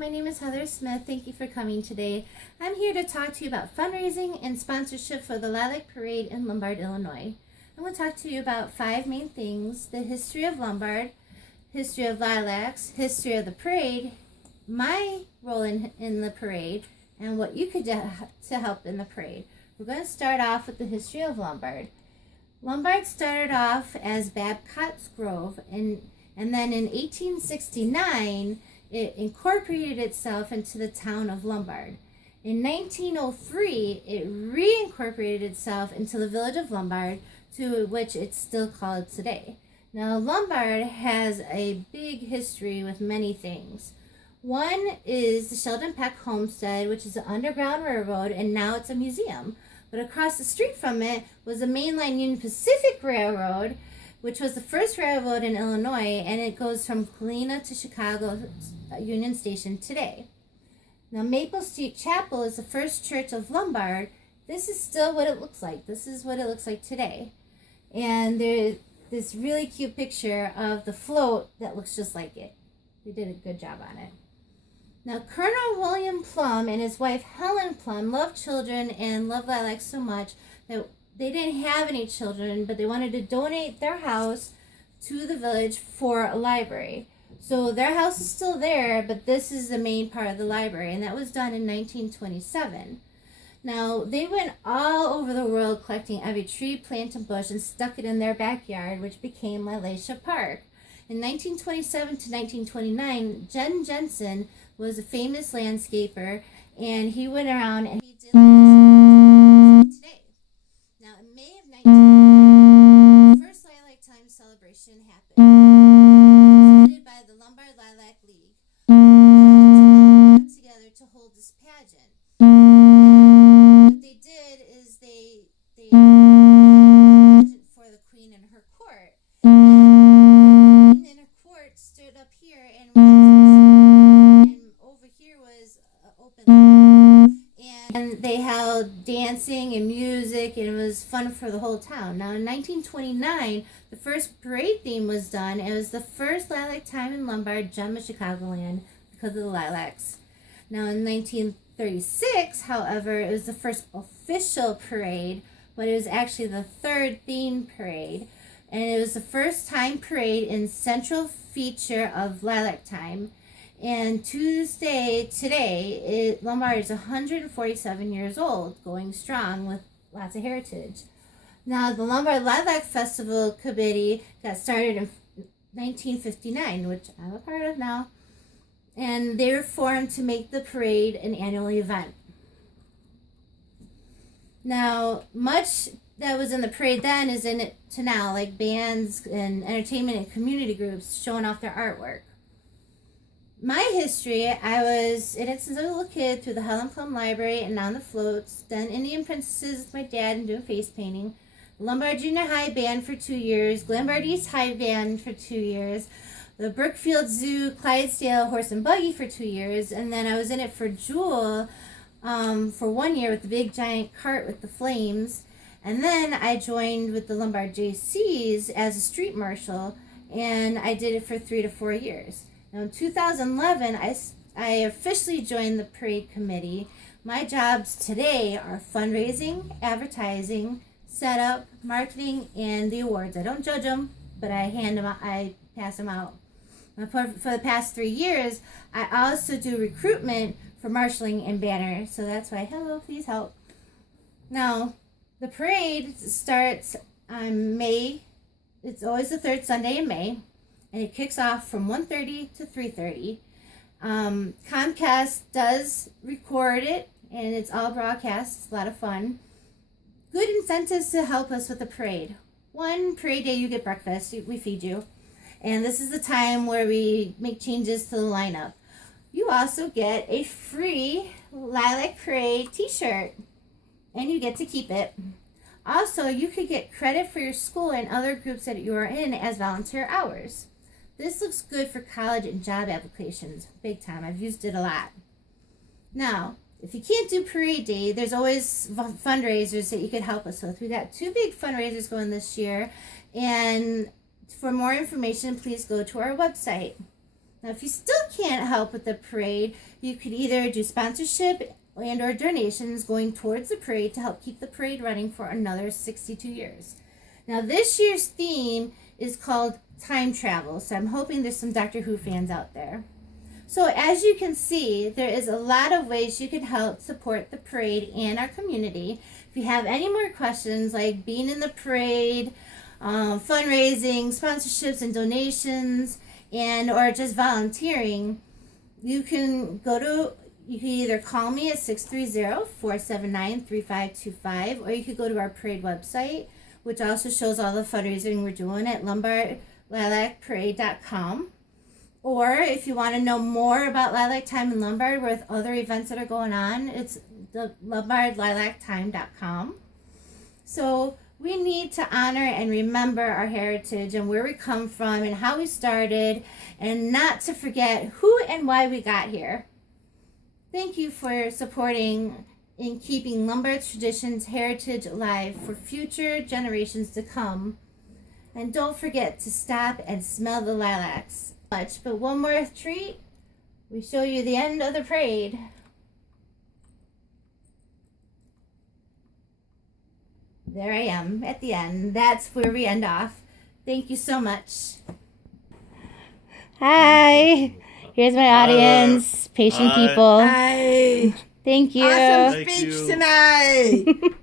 my name is Heather Smith. Thank you for coming today. I'm here to talk to you about fundraising and sponsorship for the Lilac Parade in Lombard, Illinois. I'm going to talk to you about 5 main things: the history of Lombard, history of Lilacs, history of the parade, my role in the parade, and what you could do to help in the parade. We're going to start off with the history of Lombard. Lombard started off as Babcott's Grove, and then in 1869, it incorporated itself into the town of Lombard. In 1903, it reincorporated itself into the village of Lombard, to which it's still called today. Now, Lombard has a big history with many things. One is the Sheldon Peck Homestead, which is an underground railroad, and now it's a museum. But across the street from it was the mainline Union Pacific Railroad, which was the first railroad in Illinois, and it goes from Galena to Chicago Union Station today. Now, Maple Street Chapel is the first church of Lombard. This is still what it looks like. This is what it looks like today. And there's this really cute picture of the float that looks just like it. They did a good job on it. Now, Colonel William Plum and his wife Helen Plum loved children and loved lilacs so much that they didn't have any children, but they wanted to donate their house to the village for a library. So their house is still there, but this is the main part of the library, and that was done in 1927. Now, they went all over the world collecting every tree, plant, and bush and stuck it in their backyard, which became Lilac Park. In 1927 to 1929, Jen Jensen was a famous landscaper, and he went around and he did today. Now, in May of 1929, the first Lilac Time celebration happened. It was headed by the Lombard Lilac League. The whole town got together to hold this pageant. And what they did is they did a pageant for the queen and her court. And the queen and her court stood up here, and over here was open. And they held dancing and music, and it was fun for the whole town. Now, in 1929, the first parade theme was done. It was the first Lilac Time in Lombard, gem of Chicagoland, because of the lilacs. Now, in 1936, however, it was the first official parade, but it was actually the third theme parade. And it was the first time parade in central feature of Lilac Time. And today, Lombard is 147 years old, going strong with lots of heritage. Now, the Lombard Lilac Festival Committee got started in 1959, which I'm a part of now. And they were formed to make the parade an annual event. Now, much that was in the parade then is in it to now, like bands and entertainment and community groups showing off their artwork. My history, I was in it since I was a little kid, through the Helen Plum Library and on the floats, then Indian Princesses with my dad and doing face painting, Lombard Junior High Band for 2 years, Lombard East High Band for 2 years, the Brookfield Zoo Clydesdale Horse and Buggy for 2 years, and then I was in it for Jewel for 1 year with the big giant cart with the flames, and then I joined with the Lombard JCs as a street marshal, and I did it for 3 to 4 years. Now, in 2011, I officially joined the parade committee. My jobs today are fundraising, advertising, setup, marketing, and the awards. I don't judge them, but I pass them out. For the past 3 years, I also do recruitment for marshalling and banner. So that's why, hello, please help. Now, the parade starts on May. It's always the third Sunday in May. And it kicks off from 1:30 to 3:30. Comcast does record it, and it's all broadcast. It's a lot of fun. Good incentives to help us with the parade. One, parade day, you get breakfast. We feed you. And this is the time where we make changes to the lineup. You also get a free Lilac Parade t-shirt, and you get to keep it. Also, you could get credit for your school and other groups that you are in as volunteer hours. This looks good for college and job applications, big time. I've used it a lot. Now, if you can't do parade day, there's always fundraisers that you could help us with. We got 2 big fundraisers going this year, and for more information, please go to our website. Now, if you still can't help with the parade, you could either do sponsorship and or donations going towards the parade to help keep the parade running for another 62 years. Now, this year's theme is called time travel, so I'm hoping there's some Doctor Who fans out there. So as you can see, there is a lot of ways you can help support the parade and our community. If you have any more questions like being in the parade, fundraising, sponsorships and donations, and or just volunteering, you can either call me at 630-479-3525, or you could go to our parade website, which also shows all the fundraising we're doing at LombardLilacParade.com. Or if you want to know more about Lilac Time in Lombard with other events that are going on, it's the LombardLilacTime.com. So we need to honor and remember our heritage and where we come from and how we started, and not to forget who and why we got here. Thank you for supporting in keeping Lombard's traditions heritage alive for future generations to come. And don't forget to stop and smell the lilacs. But one more treat, we show you the end of the parade. There I am at the end. That's where we end off. Thank you so much. Hi. Here's my audience. Patient people. Hi. Thank you. Awesome speech tonight.